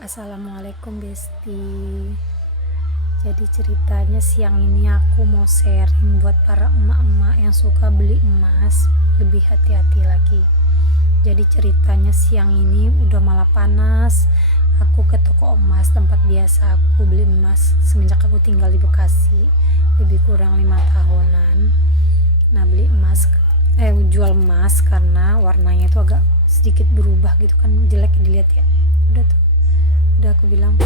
Assalamualaikum Besti. Jadi ceritanya siang ini aku mau sharing buat para emak-emak yang suka beli emas, lebih hati-hati lagi. Jadi ceritanya siang ini udah malah panas, aku ke toko emas tempat biasa aku beli emas semenjak aku tinggal di Bekasi lebih kurang 5 tahunan. Nah beli emas, jual emas karena warnanya itu agak sedikit berubah gitu kan, jelek dilihat ya. Udah aku bilang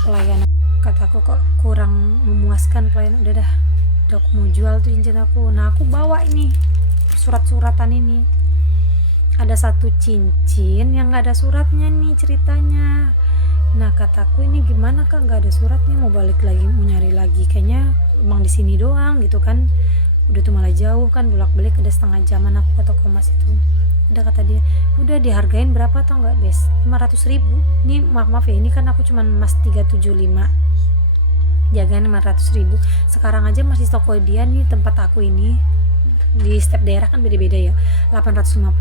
pelayanan, kataku kok kurang memuaskan pelayanan, udah aku mau jual tuh cincin aku. Nah aku bawa ini surat-suratan ini, ada satu cincin yang nggak ada suratnya nih ceritanya. Nah kataku ini gimana kak, nggak ada suratnya, mau balik lagi, mau nyari lagi, kayaknya emang di sini doang gitu kan, udah tuh malah jauh kan, bolak-balik ada setengah jaman aku ke toko emas itu. Udah kata dia, udah dihargain berapa tau nggak Bes, 500.000. Ini maaf ya, ini kan aku cuman emas 375, jagain 500.000. Sekarang aja masih toko dia nih, tempat aku ini di setiap daerah kan beda-beda ya, 850.000.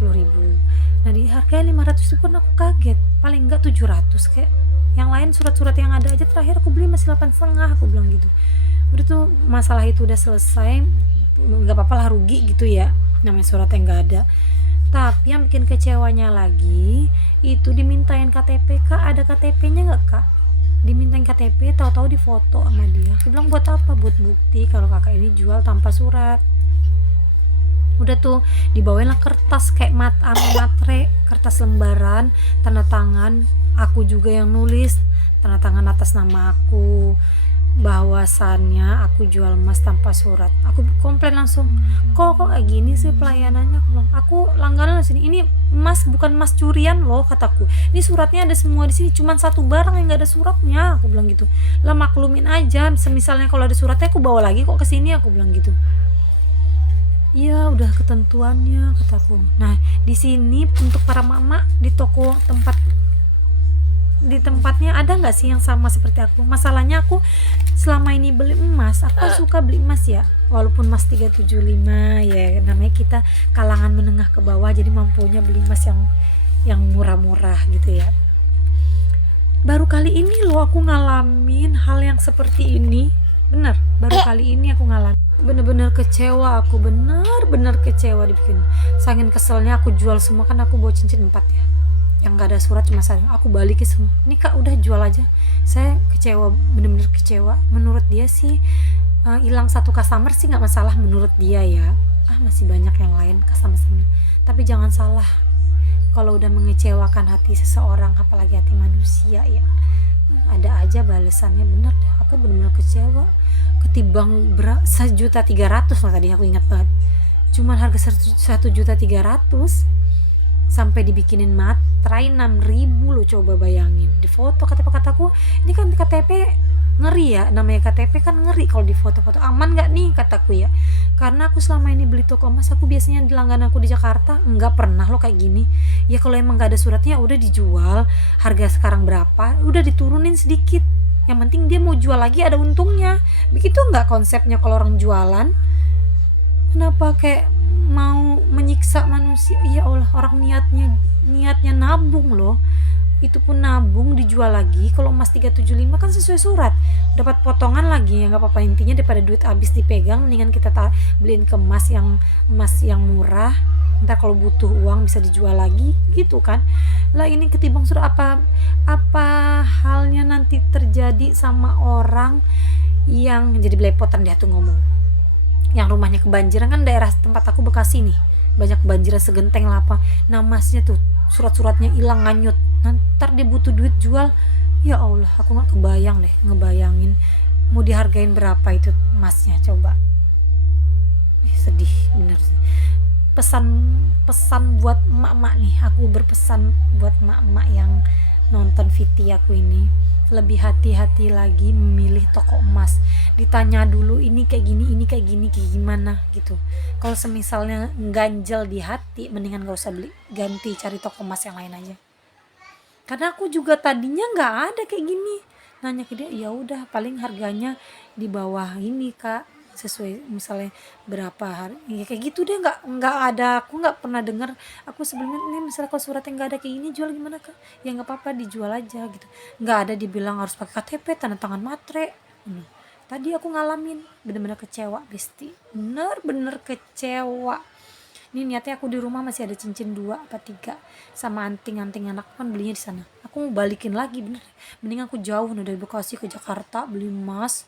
Nah dihargain 500.000 pun aku kaget, paling enggak 700 kayak yang lain. Surat-surat yang ada aja terakhir aku beli masih 8,5, aku bilang gitu. Udah tuh masalah itu udah selesai, nggak apa-apa lah, rugi gitu ya, namanya surat yang nggak ada. Tapi yang bikin kecewanya lagi itu dimintain KTP. Kak ada KTP-nya nggak kak? Dimintain KTP, tahu-tahu difoto sama dia. Aku bilang buat apa? Buat bukti kalau kakak ini jual tanpa surat. Udah tuh dibawain lah kertas kayak matre, kertas lembaran, tanda tangan aku juga yang nulis, tanda tangan atas nama aku, bahwasannya aku jual emas tanpa surat. Aku komplain langsung, kok kayak gini sih pelayanannya. Aku bilang, aku langganan di sini, ini emas bukan emas curian loh kataku, ini suratnya ada semua di sini, cuman satu barang yang nggak ada suratnya, aku bilang gitu. Lah maklumin aja, semisalnya kalau ada suratnya aku bawa lagi kok ke sini, aku bilang gitu. Iya udah ketentuannya kataku. Nah di sini untuk para mama di toko di tempatnya ada nggak sih yang sama seperti aku? Masalahnya aku selama ini beli emas, aku kan suka beli emas ya, walaupun emas 375 ya, namanya kita kalangan menengah ke bawah, jadi mampunya beli emas yang murah-murah gitu ya. Baru kali ini loh aku ngalamin hal yang seperti ini, bener, baru kali ini aku ngalamin. Bener-bener kecewa aku, bener-bener kecewa dibikin. Saking keselnya aku jual semua, kan aku bawa cincin 4 ya, yang gak ada surat cuma satu, aku balikin semua. Ini kak udah jual aja, saya kecewa, bener-bener kecewa. Menurut dia sih hilang satu customer sih nggak masalah menurut dia ya, masih banyak yang lain customer, tapi jangan salah, kalau udah mengecewakan hati seseorang, apalagi hati manusia ya, ada aja balesannya. Bener deh, aku bener-bener kecewa. Ketimbang 1.300.000 lah tadi, aku ingat banget, cuman harga 1.300.000 sampai dibikinin matrai 6.000 lo, coba bayangin. Di foto kataku, ini kan KTP ngeri ya, namanya KTP kan ngeri kalau di foto-foto. Aman nggak nih kataku ya, karena aku selama ini beli toko emas, aku biasanya di langganan aku di Jakarta nggak pernah lo kayak gini ya. Kalau emang nggak ada suratnya udah dijual, harga sekarang berapa udah diturunin sedikit, yang penting dia mau jual lagi ada untungnya. Begitu nggak konsepnya kalau orang jualan? Kenapa kayak mau menyiksa manusia? Ya Allah, orang niatnya nabung loh, itu pun nabung dijual lagi. Kalau emas 375 kan sesuai surat, dapat potongan lagi ya, nggak apa-apa. Intinya daripada duit habis dipegang, mendingan kita beliin ke emas yang murah, ntar kalau butuh uang bisa dijual lagi gitu kan. Lah ini ketimbang surat, apa halnya nanti terjadi sama orang yang jadi belepotan. Dia tuh ngomong yang rumahnya kebanjiran, kan daerah tempat aku Bekasi nih banyak kebanjiran segenteng lah apa, nah emasnya tuh surat-suratnya hilang, nganyut. Ntar dia butuh duit jual, ya Allah aku nggak kebayang deh, ngebayangin mau dihargain berapa itu emasnya coba. Sedih bener sih. Pesan buat emak-emak nih, aku berpesan buat emak-emak yang nonton VT aku ini, lebih hati-hati lagi memilih toko emas. Ditanya dulu ini kayak gini kayak gimana gitu. Kalau semisalnya ganjel di hati, mendingan gak usah beli, ganti cari toko emas yang lain aja. Karena aku juga tadinya nggak ada kayak gini, nanya ke dia, ya udah paling harganya di bawah ini kak, sesuai misalnya berapa hari ya kayak gitu deh. Nggak ada, aku nggak pernah dengar. Aku sebelumnya ini misalnya kalau surat yang nggak ada kayak gini jual gimana kak, ya nggak apa-apa dijual aja gitu. Nggak ada dibilang harus pakai KTP tanda tangan matre. Tadi aku ngalamin bener-bener kecewa Besti, bener-bener kecewa. Ini niatnya aku di rumah masih ada cincin 2 apa 3 sama anting-anting anak kan belinya di sana. Aku mau balikin lagi bener. Mending aku jauh dari Bekasi ke Jakarta beli emas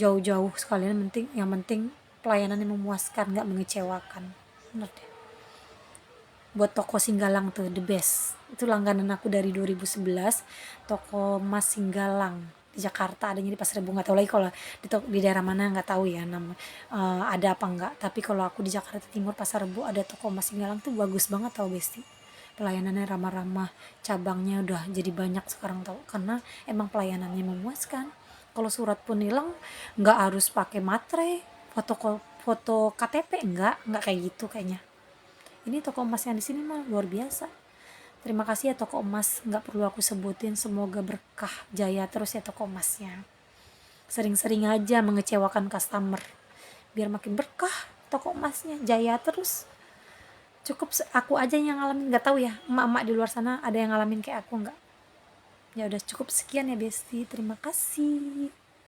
jauh-jauh sekalian. Yang penting pelayanan yang memuaskan, nggak mengecewakan. Bener deh. Buat toko Singgalang tuh the best. Itu langganan aku dari 2011. Toko emas Singgalang di Jakarta adanya di Pasar Rebo, nggak tahu lagi kalau di daerah mana nggak tahu ya ada apa enggak, tapi kalau aku di Jakarta Timur Pasar Rebo ada toko emas Singgalang tuh bagus banget tau Besti, pelayanannya ramah-ramah, cabangnya udah jadi banyak sekarang tau, karena emang pelayanannya memuaskan. Kalau surat pun hilang nggak harus pakai matre, foto KTP nggak kayak gitu kayaknya. Ini toko emas yang di sini mah luar biasa. Terima kasih ya toko emas, nggak perlu aku sebutin, semoga berkah jaya terus ya toko emasnya. Sering-sering aja mengecewakan customer, biar makin berkah toko emasnya, jaya terus. Cukup aku aja yang ngalamin, nggak tahu ya emak-emak di luar sana ada yang ngalamin kayak aku nggak. Ya udah cukup sekian ya Besti, terima kasih.